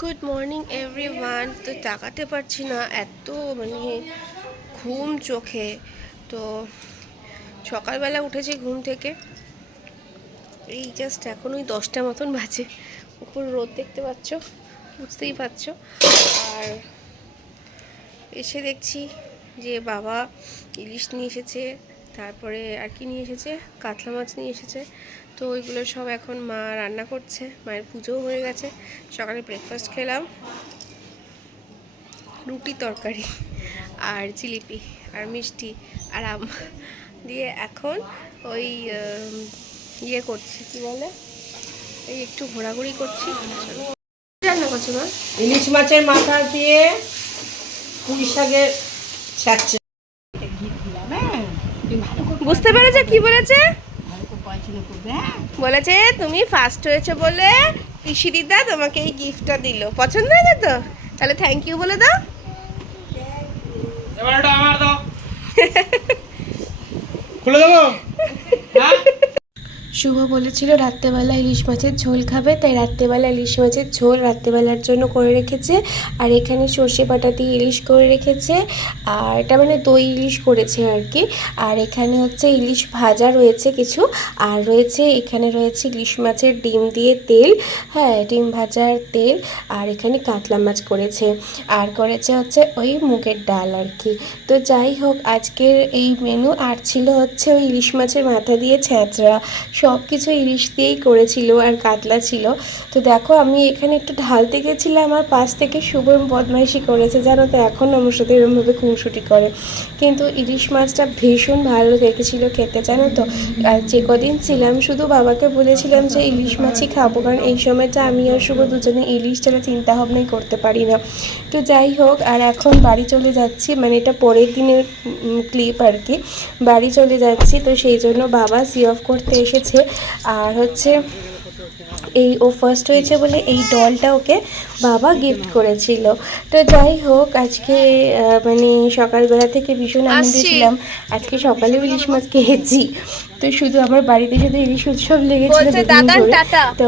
Good morning everyone. তো তাকাতে পারছি না, এত মানে ঘুম চোখে। তো সকালবেলা উঠেছি ঘুম থেকে, এই জাস্ট এখন ওই 10টা মতন বাজে। উপর রোদ দেখতে পাচ্ছ, বুঝতেই পারছো। আর এসে দেখছি যে বাবা ইলিশ নিয়ে এসেছে, তারপরে আর কি নিয়ে এসেছে, কাতলা মাছ নিয়ে এসেছে। তো ওইগুলো সব এখন মা রান্না করছে, মায়ের পুজোও হয়ে গেছে। সকালে ব্রেকফাস্ট খেলাম, রুটি তরকারি আর জিলিপি আর মিষ্টি আর আম দিয়ে এখন ওই ইয়ে করছি, কি বলে, এই একটু ঘোরাঘুরি করছি। রান্না করছো মা? ইলিশ মাছের মাথা দিয়ে পুঁই শাকের ছাড়ছে। বুঝতে পেরেছো কি বলেছে? বলেছে তুমি ফার্স্ট হয়েছে বলে পিসি দিদা তোমাকে এই গিফটটা দিল, পছন্দ হয়েছে তো? তাহলে থ্যাংক ইউ বলে দাও। এবার এটা আমার দাও, খুলে দেবো। শুভ বলেছিল রাত্রেবেলা ইলিশ মাছের ঝোল খাবে, তাই রাত্রেবেলা ইলিশ মাছের ঝোল রাত্রেবেলার জন্য করে রেখেছে। আর এখানে সর্ষে বাটা দিয়ে ইলিশ করে রেখেছে, আর এটা মানে দই ইলিশ করেছে আর কি। আর এখানে হচ্ছে ইলিশ ভাজা রয়েছে কিছু, আর রয়েছে এখানে রয়েছে ইলিশ মাছের ডিম দিয়ে তেল, হ্যাঁ ডিম ভাজার তেল। আর এখানে কাতলা মাছ করেছে, আর করেছে হচ্ছে ওই মুগের ডাল আর কি। তো যাই হোক, আজকের এই মেনু। আর ছিল হচ্ছে ওই ইলিশ মাছের মাথা দিয়ে ছ্যাঁচড়া, সব কিছু ইলিশ দিয়েই করেছিল, আর কাতলা ছিল। তো দেখো আমি এখানে একটু ঢালতে গেছিলাম, আর পাশ থেকে শুভ বদমাইশি করেছে জানো তো, এখন আমার সাথে এরকমভাবে খুনসুটি করে। কিন্তু ইলিশ মাছটা ভীষণ ভালো লেগেছিল খেতে জানো তো। আর যে কদিন ছিলাম শুধু বাবাকে বলেছিলাম যে ইলিশ মাছই খাবো, কারণ এই সময়টা আমি আর শুভ দুজনে ইলিশ ছাড়া চিন্তা ভাবনাই করতে পারি না। তো যাই হোক, আর এখন বাড়ি চলে যাচ্ছি, মানে এটা পরের দিনের ক্লিপ আর কি। বাড়ি চলে যাচ্ছি, তো সেই জন্য বাবা সি অফ করতে এসেছে। আর হচ্ছে এই ও ফার্স্ট হয়েছে বলে এই ডলটা ওকে বাবা গিফট করেছিল। তো যাই হোক, আজকে মানে সকালবেলা থেকে ভীষণ আনন্দে ছিলাম। আজকে সকালেও ইলিশ মাছ খেয়েছি, তো শুধু আমার বাড়িতে শুধু ইলিশ উৎসব লেগেছিল দুদিন ধরে। তো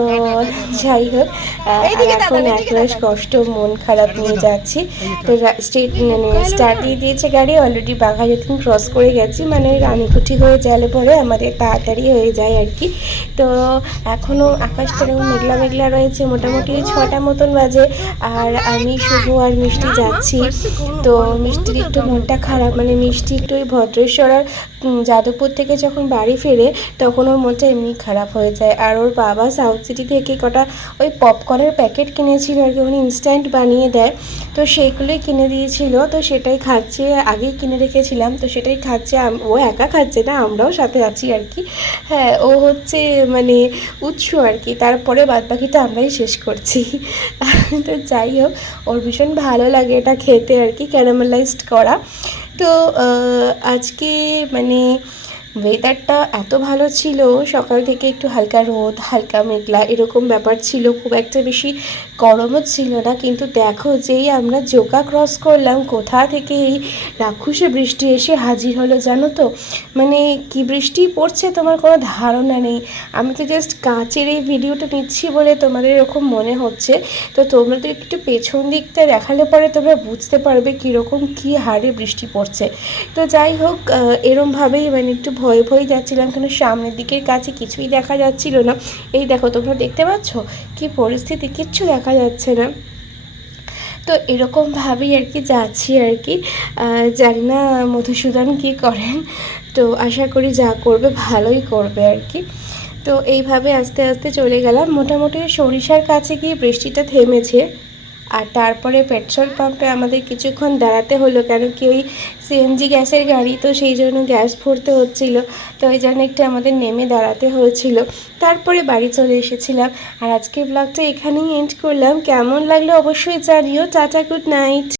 যাই হোক, আর এখন এক মাস কষ্ট মন খারাপ নিয়ে যাচ্ছি। তো স্টার্ট দিয়ে দিয়েছে গাড়ি, অলরেডি বাঘা যতীন ক্রস করে গেছি, মানে রানীকুঠি হয়ে গেলে পরে আমাদের তাড়াতাড়ি হয়ে যায় আর কি। তো এখনও আকাশটা এরকম মেঘলা মেঘলা রয়েছে, মোটামুটি 6টা মতন বাজে। আর আমি শুভ আর মিষ্টি যাচ্ছি। তো মিষ্টির একটু মনটা খারাপ, মানে মিষ্টি একটু ওই ভদ্রেশ্বর আর যাদবপুর থেকে যখন বাড়ি ফেরে তখন ওর মনটা এমনি খারাপ হয়ে যায়। আর ওর বাবা সাউথ সিটি থেকে কটা ওই পপকর্নের প্যাকেট কিনেছিল আর কি, উনি ইনস্ট্যান্ট বানিয়ে দেয়, তো সেইগুলোই কিনে দিয়েছিল। তো সেটাই খাচ্ছে, আগেই কিনে রেখেছিলাম, তো সেটাই খাচ্ছে। ও একা খাচ্ছে না, আমরাও সাথে আছি আর কি। হ্যাঁ, ও হচ্ছে মানে উৎস আর কি, তারপরে বাদবাকিটা আমরাই শেষ করছি। তো যাই হোক, ওর ভীষণ ভালো লাগে এটা খেতে আর কি, ক্যারামেলাইজড করা। তো আজকে মানে ওয়েদারটা এত ভালো ছিল, সকাল থেকে একটু হালকা রোদ হালকা মেঘলা এরকম ব্যাপার ছিল, খুব একটা বেশি গরমও ছিল না। কিন্তু দেখো, যেই আমরা জোকা ক্রস করলাম, কোথা থেকে এই রাক্ষসে বৃষ্টি এসে হাজির হলো জানো তো। মানে কি বৃষ্টি পড়ছে তোমার কোনো ধারণা নেই। আমি তো জাস্ট কাচের এই ভিডিওটা নিচ্ছি বলে তোমাদের এরকম মনে হচ্ছে, তো তোমাদের একটু পেছন দিকটা দেখালে পরে তোমরা বুঝতে পারবে কীরকম কী হারে বৃষ্টি পড়ছে। তো যাই হোক, এরমভাবেই মানে একটু ভয়ে ভয়ে যাচ্ছিলাম, কেন সামনের দিকের কাছে কিছুই দেখা যাচ্ছিল না। এই দেখো, তোমরা দেখতে পাচ্ছ কি পরিস্থিতি, কিচ্ছু দেখা যাচ্ছে না। তো এরকমভাবেই আর কি যাচ্ছি আর কি। জানি না মধুসূদন কী করেন, তো আশা করি যা করবে ভালোই করবে আর কি। তো এইভাবে আস্তে আস্তে চলে গেলাম, মোটামুটি সরিষার কাছে গিয়ে বৃষ্টিটা থেমেছে। আর তারপরে পেট্রোল পাম্পে আমাদের কিছুক্ষণ দাঁড়াতে হলো, কেন কি ওই সিএনজি গ্যাসের গাড়ি, তো সেই জন্য গ্যাস ভরতে হচ্ছিল, তো ওই জন্য একটু আমাদের নেমে দাঁড়াতে হয়েছিল। তারপরে বাড়ি চলে এসেছিলাম। আর আজকের ব্লগটা এখানেই এন্ড করলাম, কেমন লাগলো অবশ্যই জানিও। Tata, good night.